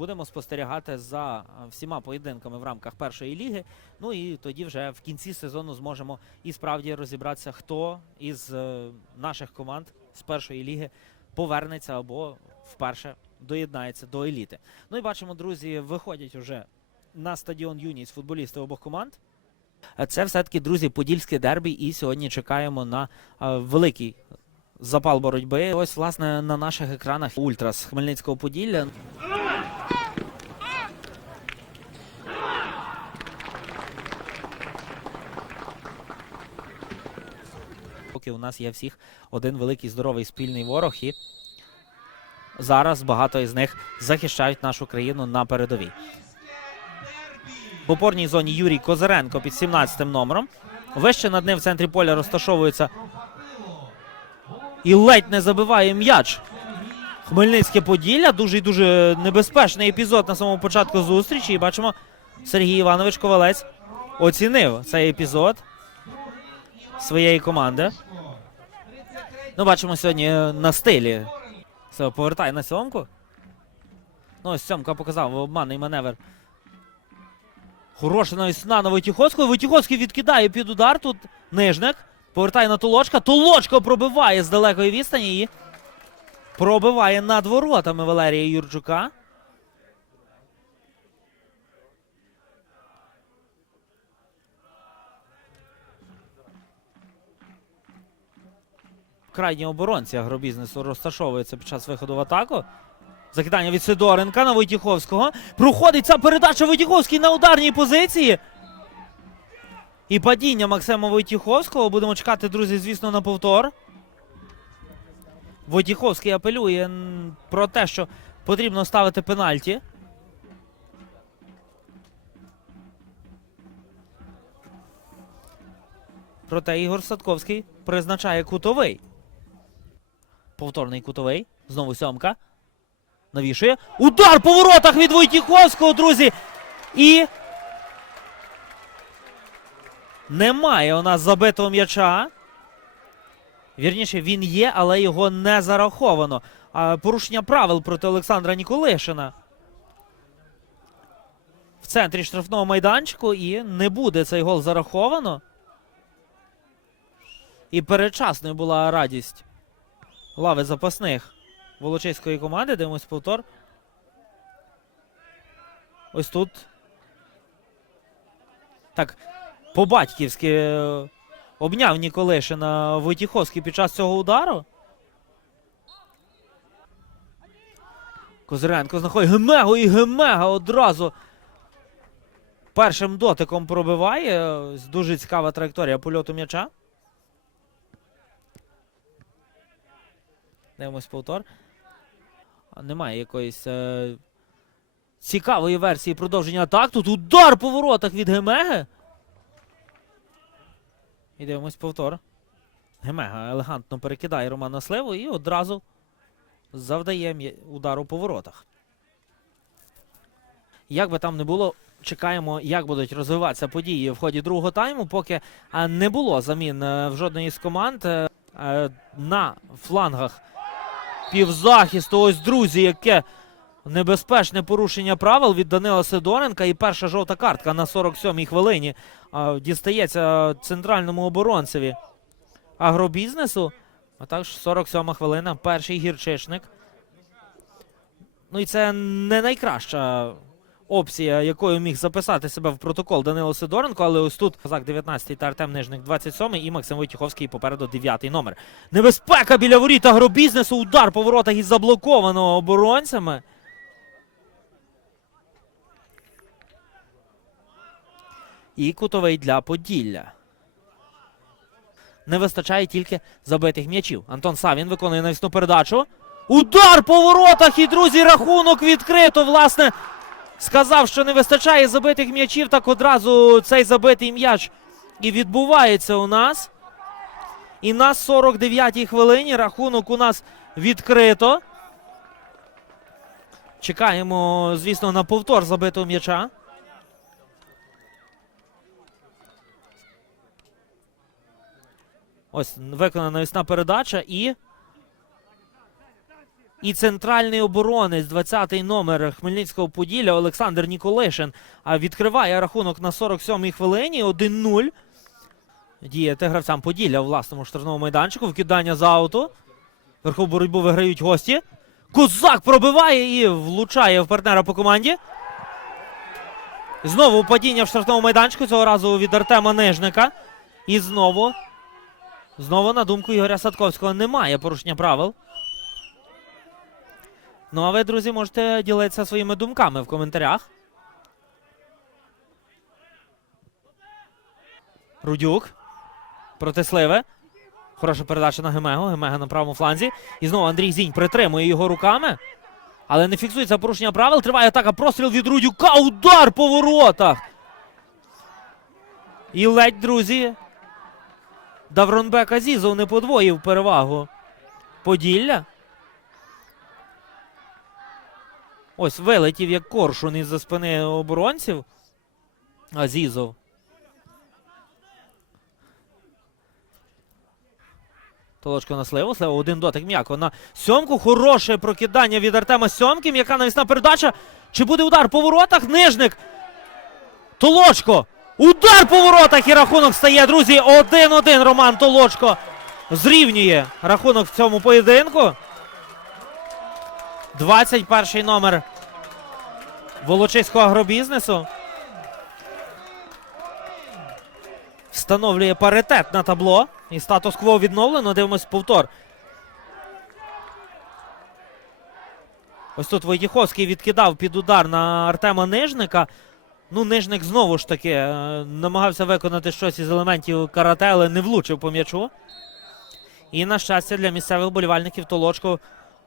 Будемо спостерігати за е, всіма поєдинками в рамках першої ліги. Ну і тоді вже в кінці сезону зможемо і справді розібратися, хто із е, наших команд з першої ліги повернеться або вперше доєднається до еліти. Ну і бачимо, друзі, виходять уже на стадіон юність футболісти обох команд. Е, Це все-таки, друзі, подільське дербі, і сьогодні чекаємо на великий запал боротьби. Ось, власне, на наших екранах Ультрас Хмельницького Поділля. У нас є всіх один великий здоровий спільний ворог, і зараз багато із них захищають нашу країну на передовій. В опорній зоні Юрій Козиренко під 17 номером. Вище над ним в центрі поля розташовується і ледь не забиває м'яч. Хмельницьке Поділля. Дуже і дуже небезпечний епізод на самому початку зустрічі. І бачимо, Сергій Іванович Ковалець оцінив цей епізод своєї команди. Ну, бачимо сьогодні е, на стилі. Все, повертає на сьомку. Ну, ось сьомка показав обманний маневр. Хороша навісна на Войтіховського. Войтіховський відкидає під удар. Тут нижник. Повертає на Толочка. Толочко пробиває з далекої відстані і пробиває над воротами Валерія Юрчука. Крайні оборонці агробізнесу розташовуються під час виходу в атаку. Закидання від Сидоренка на Войтіховського. Проходить ця передача Войтіховський на ударній позиції. І падіння Максима Войтіховського. Будемо чекати, друзі, звісно, на повтор. Войтіховський апелює про те, що потрібно ставити пенальті. Проте Ігор Садковський призначає кутовий. Повторний кутовий. Знову сьомка. Навішує. Удар по воротах від Войтіховського, друзі. І. Немає у нас забитого м'яча. Вірніше, він є, але його не зараховано. Порушення правил проти Олександра Ніколишина. В центрі штрафного майданчику і не буде цей гол зараховано. І передчасною була радість лави запасних Волочиської команди. Дивимось повтор. Ось тут. Так, по-батьківськи е, обняв Ніколишина Войтіховський під час цього удару. Козиренко знаходить Гемего і Гемега одразу першим дотиком пробиває. Дуже цікава траєкторія польоту м'яча. Дивимось повтор. Немає якоїсь е, цікавої версії продовження атак. Тут удар по воротах від Гемеги. І дивимось повтор. Гемега елегантно перекидає Романа Сливу і одразу завдає удару по воротах. Як би там не було, чекаємо, як будуть розвиватися події в ході другого тайму, поки не було замін е, в жодної з команд е, е, на флангах півзахисту. Ось друзі, яке небезпечне порушення правил від Данила Сидоренка. І перша жовта картка на 47-й хвилині дістається центральному оборонцеві агробізнесу. А також 47-ма хвилина. Перший гірчичник. Ну і це не найкраща опція, якою міг записати себе в протокол Данило Сидоренко, але ось тут Козак 19 та Артем Нижник 27 і Максим Войтіховський попереду 9 номер. Небезпека біля воріт агробізнесу. Удар по воротах із заблокованого оборонцями. І кутовий для Поділля. Не вистачає тільки забитих м'ячів. Антон Савін виконує навісну передачу. Удар по воротах! І, друзі, рахунок відкрито. Власне, сказав, що не вистачає забитих м'ячів. Так одразу цей забитий м'яч і відбувається у нас. І на 49-й хвилині рахунок у нас відкрито. Чекаємо, звісно, на повтор забитого м'яча. Ось виконана навісна передача і. І центральний оборонець, 20-й номер Хмельницького Поділля Олександр Ніколишин відкриває рахунок на 47-й хвилині 1-0. Діяти гравцям Поділля у власному штрафному майданчику. Вкидання за ауту. Верхову боротьбу виграють гості. Козак пробиває і влучає в партнера по команді. Знову падіння в штрафному майданчику. Цього разу від Артема Нижника. І знову. Знову, на думку Ігоря Садковського, немає порушення правил. Ну, а ви, друзі, можете ділитися своїми думками в коментарях. Рудюк. Проти Сливи. Хороша передача на Гемего. Гемега на правому фланзі. І знову Андрій Зінь притримує його руками. Але не фіксується порушення правил. Триває атака. Простріл від Рудюка. Удар по воротах. І ледь, друзі. Давронбек Азізов не подвоїв перевагу Поділля. Ось вилетів як коршун із-за спини оборонців. Азізов. Толочко на сливу. Слива один дотик м'яко на сьомку. Хороше прокидання від Артема Сьомки. М'яка навісна передача. Чи буде удар по воротах? Нижник. Толочко. Удар по воротах і рахунок стає, друзі. 1-1 Роман Толочко зрівнює рахунок в цьому поєдинку. 21 номер Волочиського агробізнесу. Встановлює паритет на табло. І статус-кво відновлено. Дивимось повтор. Ось тут Войдіховський відкидав під удар на Артема Нижника. Ну, Нижник знову ж таки е, намагався виконати щось із елементів карате, але не влучив по м'ячу. І, на щастя, для місцевих болівальників Толочко е,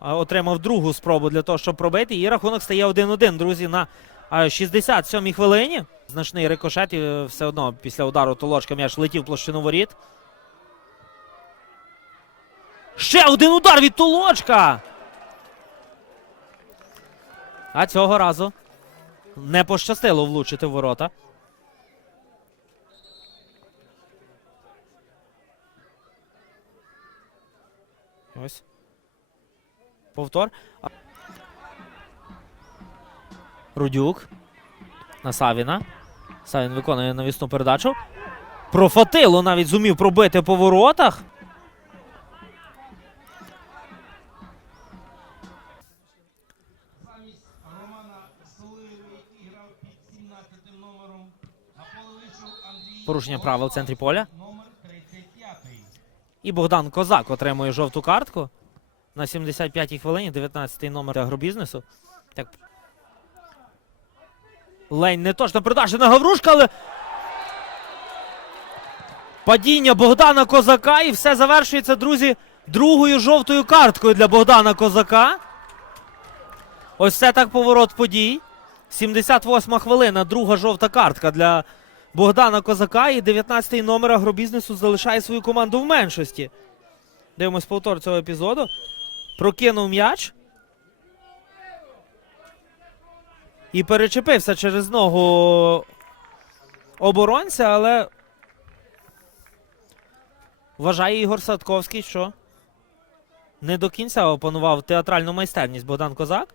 отримав другу спробу для того, щоб пробити. І рахунок стає 1-1, друзі, на е, 67-й хвилині. Значний рикошет, і е, все одно після удару Толочка м'яч летів площину воріт. Ще один удар від Толочка! А цього разу не пощастило влучити в ворота. Ось. Повтор. Рудюк. На Савіна. Савін виконує навісну передачу. Профатило навіть зумів пробити по воротах. Замість Романа Соливи, який грав під 17 номером, на поле вийшов Андрій Порушення правил в центрі поля. І Богдан Козак отримує жовту картку на 75-й хвилині, 19-й номер агробізнесу. Так. Лень не точно передача на Гаврушка, але. Падіння Богдана Козака і все завершується, друзі, другою жовтою карткою для Богдана Козака. Ось це так поворот подій. 78 хвилина, друга жовта картка для Богдана Козака і 19-й номер агробізнесу залишає свою команду в меншості. Дивимось повтор цього епізоду. Прокинув м'яч. І перечепився через ногу оборонця, але вважає Ігор Садковський, що не до кінця опанував театральну майстерність Богдан Козак.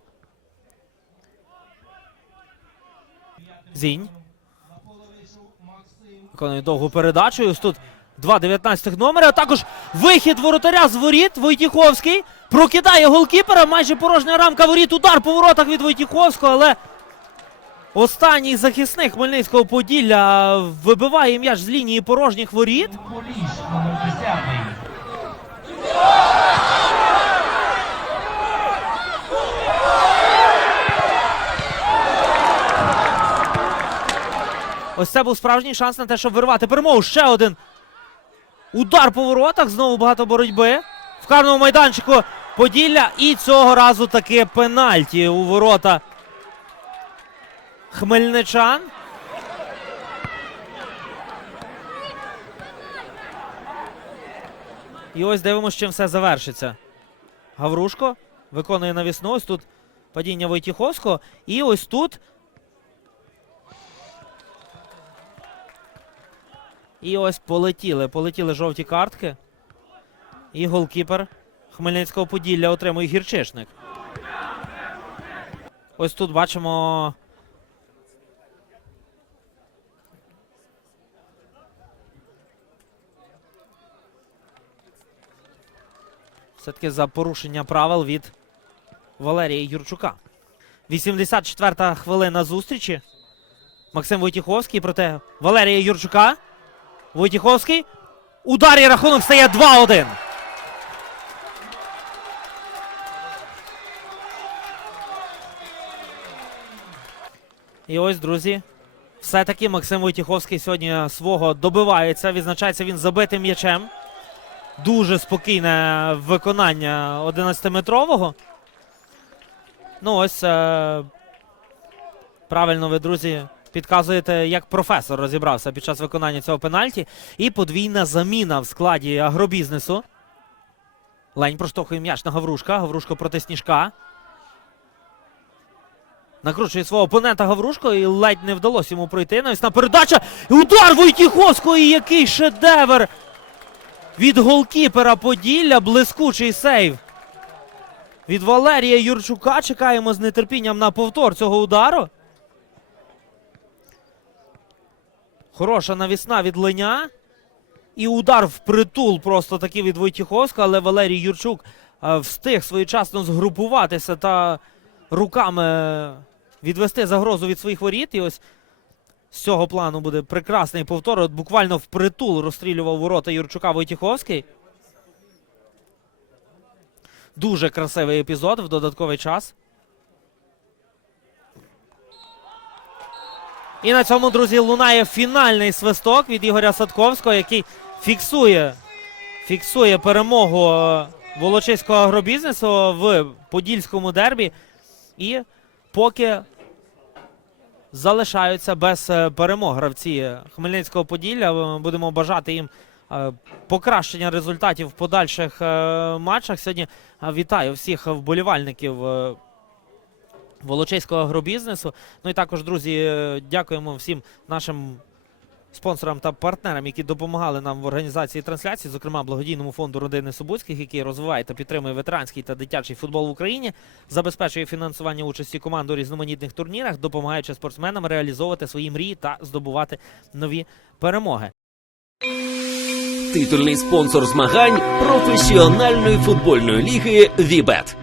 Зінь. Виконує довгу передачу. Ось тут два 19 номери. А також вихід воротаря з воріт. Войтіховський прокидає голкіпера. Майже порожня рамка воріт. Удар по воротах від Войтіховського. Але останній захисник Хмельницького Поділля вибиває м'яч з лінії порожніх воріт. Поліж, номер 10. Ось це був справжній шанс на те, щоб вирвати перемогу. Ще один Удар по воротах. Знову багато боротьби. В карному майданчику Поділля. І цього разу таки пенальті у ворота хмельничан. І ось дивимося, чим все завершиться. Гаврушко виконує навісну. Ось тут падіння Войтіховського. І ось тут. І ось полетіли. Полетіли жовті картки. І голкіпер Хмельницького Поділля отримує гірчишник. Ось тут бачимо. Все-таки за порушення правил від Валерія Юрчука. 84-та хвилина зустрічі. Максим Войтіховський проти Валерія Юрчука. Войтіховський. Удар і рахунок стає 2-1. І ось, друзі, все-таки Максим Войтіховський сьогодні свого добивається. Відзначається він забитим м'ячем. Дуже спокійне виконання 11-метрового. Ну, ось е, правильно ви, друзі, підказуєте, як професор розібрався під час виконання цього пенальті. І подвійна заміна в складі агробізнесу. Лень проштовхує м'яч на Гаврушка. Гаврушко проти Сніжка. Накручує свого опонента Гаврушко і ледь не вдалося йому пройти. Навісна передача. І Удар. І який шедевр від голкіпера Поділля. Блискучий сейв. Від Валерія Юрчука чекаємо з нетерпінням на повтор цього удару. Хороша навісна від Леня. І удар в притул просто таки від Войтіховського, але Валерій Юрчук встиг своєчасно згрупуватися та руками відвести загрозу від своїх воріт. І ось з цього плану буде прекрасний повтор. От буквально в притул розстрілював ворота Юрчука Войтіховський. Дуже красивий епізод в додатковий час. І на цьому, друзі, лунає фінальний свисток від Ігоря Садковського, який фіксує, фіксує перемогу е, Волочиського агробізнесу в Подільському дербі. І поки залишаються без е, перемог гравці Хмельницького Поділля. Е, Будемо бажати їм покращення результатів в подальших матчах. Сьогодні вітаю всіх вболівальників Волочиського агробізнесу. Ну і також, друзі, е, дякуємо всім нашим спонсорам та партнерам, які допомагали нам в організації трансляції, зокрема благодійному фонду родини Субуцьких, який розвиває та підтримує ветеранський та дитячий футбол в Україні, забезпечує фінансування участі команди у різноманітних турнірах, допомагаючи спортсменам реалізовувати свої мрії та здобувати нові перемоги. Титульний спонсор змагань професіональної футбольної ліги Вібет.